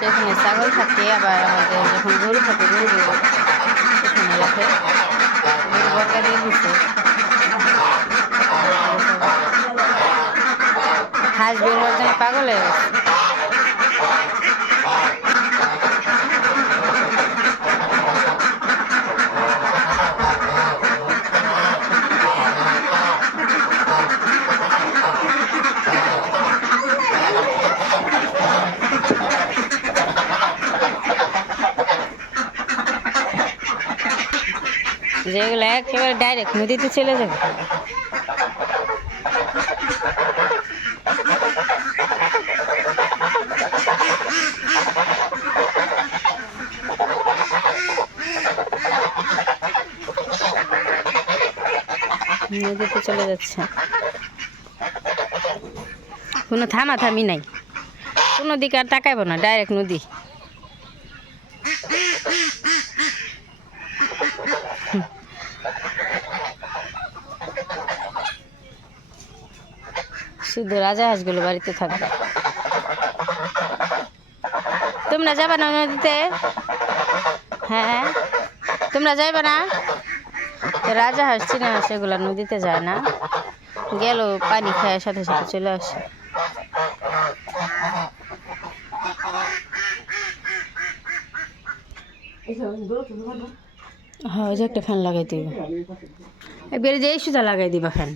সেখানে ছাগল থাকে, আবার আমাদের যখন গরু থাকে, গরু এখানে রাখে। হাঁস বের হওয়ার জন্য পাগল হয়ে গেছে। যেগুলো একেবারে ডাইরেক্ট নদীতে চলে যাবে। নদীতে চলে যাচ্ছে। কোনো থামা থামি নাই। কোনো দিকে আর তাকাইব না ডাইরেক্ট নদী। শুধু রাজা হাঁসগুলো বাড়িতে থাকবে। তোমরা যাবে না নদীতে? হ্যাঁ? তোমরা যাইবে না? রাজা হাঁস চিনা সেগুলো নদীতে যায় না। গেল পানি খায় সাথে সাথে চলে আসে। হ্যাঁ ওই যে একটা ফ্যান লাগাই দিবা। এবারে যে সুতা লাগাই দিবা ফ্যান।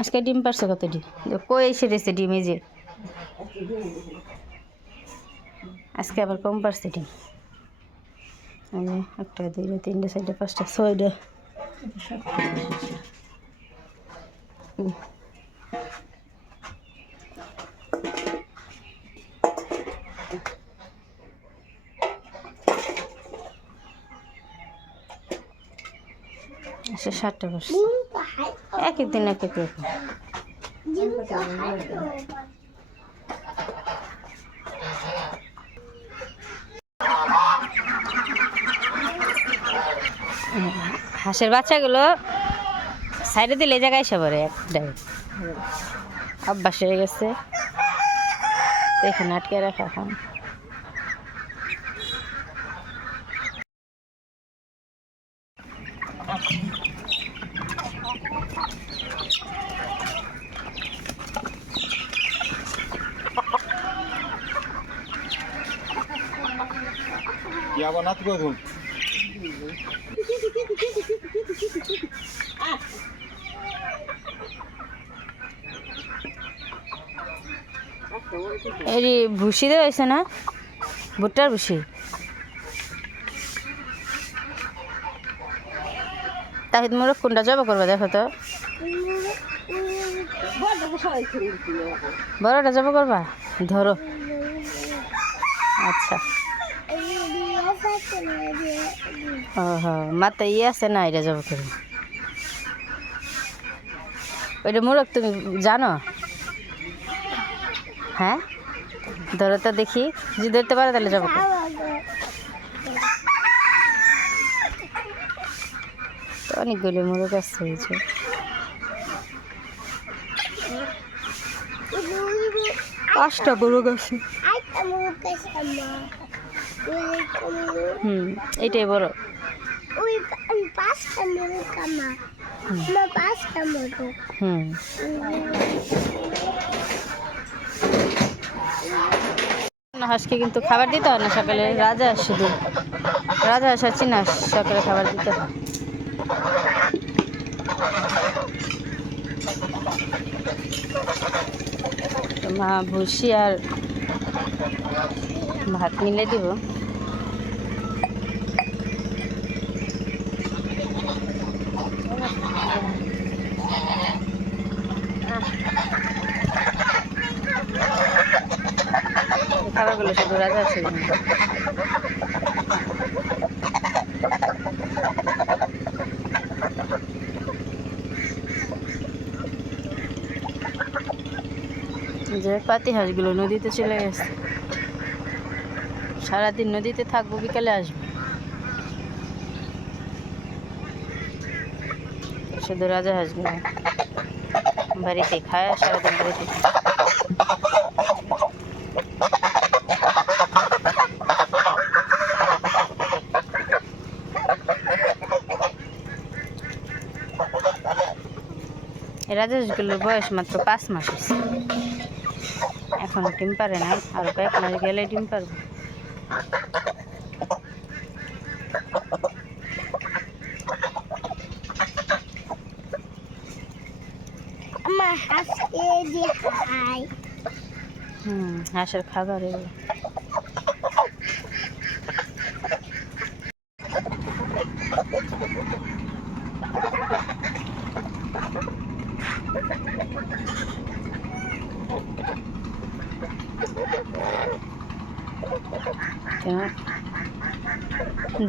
আজকে ডিম পারছে কত ডিম? কই এসে দিয়েছে ডিম এই যে। আজকে আবার কম পারছে ডিম। একটা, দুইটা, তিনটে, চারটে, পাঁচটা, ছয়টা। আচ্ছা সাতটা পারছে। একই দিন এক এক রকম। হাঁসের বাচ্চাগুলো সাইডে দিলে জায়গায় এসে একটাই অভ্যাস হয়ে গেছে। এখানে আটকে রাখা খান নাত করুন এই ভুসি দেওয়া হয়েছে না? ভুট্টার ভুসি? তাহিদ মোরগ কোনটা জবা করবে দেখো তো। বড়টা জবা করবা? ধরো। আচ্ছা। মাথা ইয়ে আছে না এটা জবা করবে ওইটা মোরগ তুমি জানো হ্যাঁ ধরো তো দেখি যদি ধরতে পারো তাহলে যাব তো অনেকগুলো মোরগ আসছে হয়েছে পাঁচটা মোরগ আছে হুম এটাই বড় ওই পাঁচটা আমার আমার পাঁচটা মোরগ হুম। না হাঁসকে কিন্তু খাবার দিতে হয় না সকালে। রাজা হাঁস শুধু। রাজা হাঁস আর চীনা হাঁস সকালে খাবার দিতে হয়। মা ভুসি আর ভাত মিলে দিব। খাবারগুলো শুধু রাজা আছে। যে পাতি হাঁসগুলো নদীতে চলে গেছে। সারাদিন নদীতে থাকব, বিকালে আসব। শুধু রাজা আসবে না বাড়িতে খায়, সারাদিন বাড়িতে রাজেশগুলোর বয়স মাত্র পাঁচ মাস এখন ডিম পারে না আর কয়েক মাস গেলে ডিম পারবে। আমার হাসকে দিয়ে খাই হুম হাঁসের খাবার এগুলো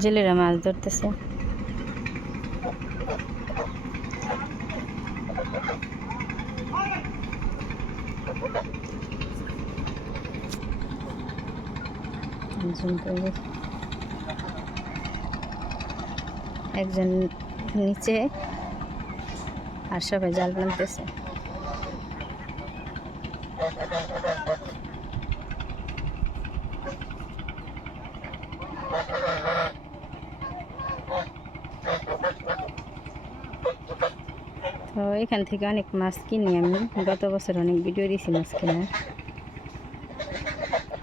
জেলেরা মাছ ধরতেছে। একজন নিচে আর সবাই জাল বানতেছে তো এখান থেকে অনেক মাছ কিনি আমি। গত বছর অনেক ভিডিও দিয়েছি মাছ কেনার।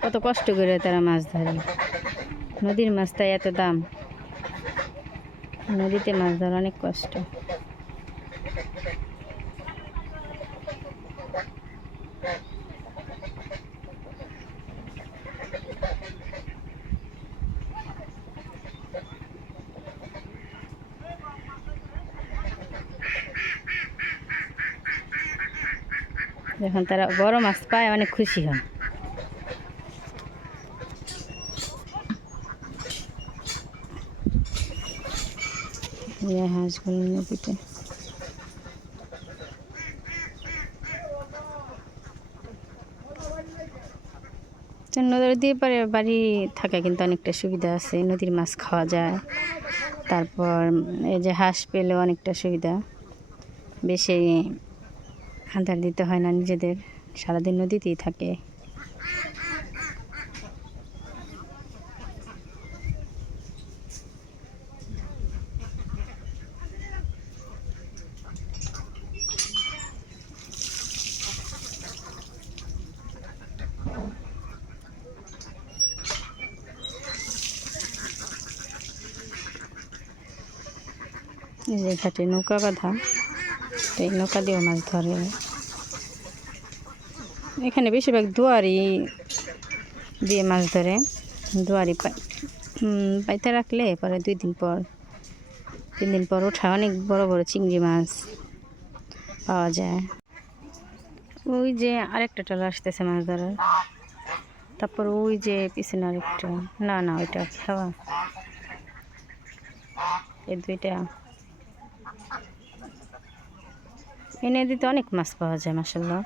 কত কষ্ট করে তারা মাছ ধরে। নদীর মাছ তাই এত দাম। নদীতে মাছ ধরা অনেক কষ্ট। যখন তারা বড় মাছ পায়, অনেক খুশি এই হাঁসগুলো তো নদীর পারে, বাড়ি থাকা কিন্তু অনেকটা সুবিধা আছে। নদীর মাছ খাওয়া যায়। তারপর এই যে হাঁস পেলে অনেকটা সুবিধা। বেশি আধার দিতে হয় না নিজেদের সারাদিন নদীতেই থাকে। এই ঘাটে নৌকা বাঁধা। তো এই নৌকা দিয়েও মাছ ধরে। এখানে বেশিরভাগ দুয়ারি দিয়ে মাছ ধরে। দুয়ারি পাই- পাইতে রাখলে পরে দুই দিন পর, তিন দিন পর ওঠা অনেক বড় বড় চিংড়ি মাছ পাওয়া যায়। ওই যে আরেকটা টল আসতেছে মাছ ধরার। তারপর ওই যে পিছনে আরেকটা। না না, ওইটা খাওয়া এই দুইটা। এই নদীতে অনেক মাছ পাওয়া যায় মাসাল্লাহ